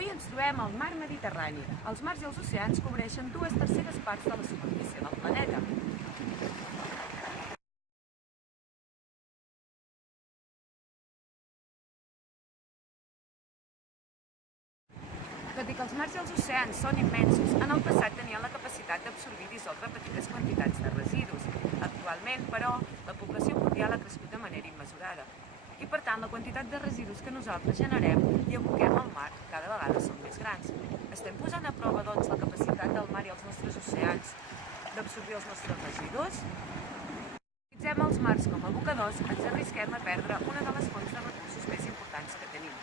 Avui ens trobem al mar Mediterrani. Els mars i els oceans cobreixen 2/3 parts de la superfície del planeta. Tot i que els mars i els oceans són immensos, en el passat tenien la capacitat d'absorbir i dissoldre petites quantitats de residus. Actualment, però, la població mundial ha crescut de manera immesurada. I per tant, la quantitat de residus que nosaltres generem i aboquem al mar cada vegada són més grans. Estem posant a prova, doncs, la capacitat del mar i els nostres oceans d'absorbir els nostres residus? Si utilitzem els mars com a abocadors, ens arrisquem a perdre una de les fonts de recursos més importants que tenim.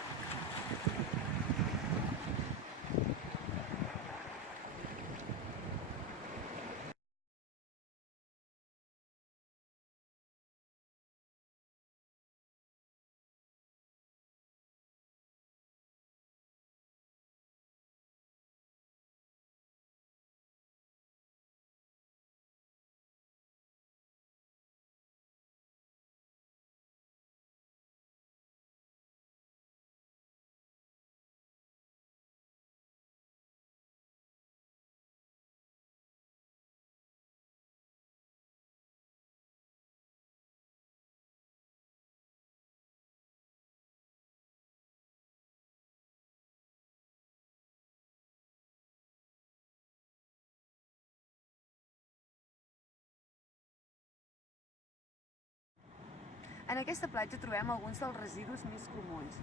En aquesta platja trobem alguns dels residus més comuns.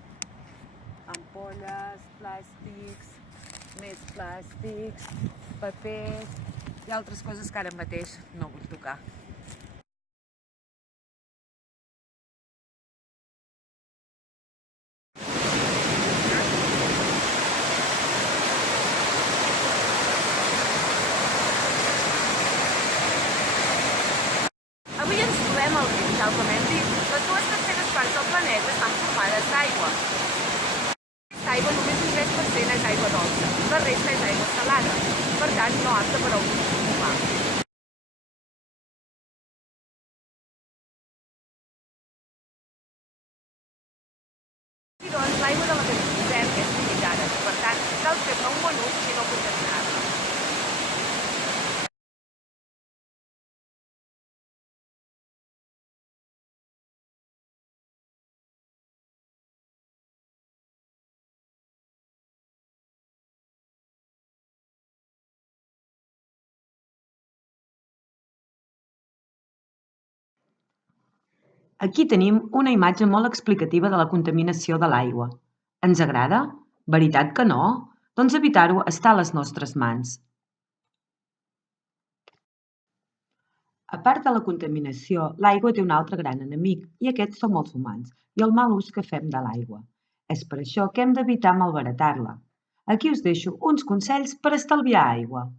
Ampolles, plàstics, més plàstics, papers i altres coses que ara mateix no vull tocar. Avui ens trobem al riu, tal com hem dit. Les 2/3 parts del planeta estan formades d'aigua. Aquesta aigua només un 3% és aigua dolça, la resta és aigua salada, per tant no apta per al consum humà. I doncs l'aigua de la que disposem és limitada, per tant cal fer-ne un bon ús i no contaminar-la. Aquí tenim una imatge molt explicativa de la contaminació de l'aigua. Ens agrada? Veritat que no? Doncs evitar-ho està a les nostres mans. A part de la contaminació, l'aigua té un altre gran enemic, i aquests som els humans, i el mal ús que fem de l'aigua. És per això que hem d'evitar malbaratar-la. Aquí us deixo uns consells per estalviar aigua.